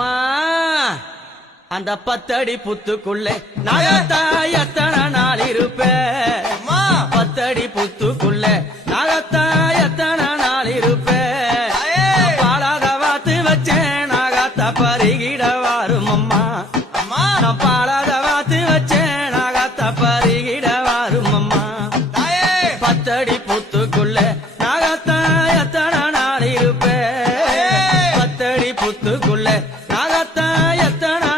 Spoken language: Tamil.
அம்மா அந்த 10 அடி புத்துக்குள்ளே நாகத்தா எத்தனை நாள் இருப்பேன் 10 அடி புத்துக்குள்ளே நாகத்தா எத்தனை நாள் இருப்பேன் பாலாத வாத்து வச்சேன் நாகத்தா பருகிட வாரும் அம்மா நான் பாலாத வாத்து வச்சேன் நாகத்தா பருகிட வாரும் அம்மா 10 அடி புத்துக்குள்ளே நாகத்தா எத்தனை நாள் இருப்பேன் 10 அடி புத்துக்குள்ளே நாகத்தா எத்தனை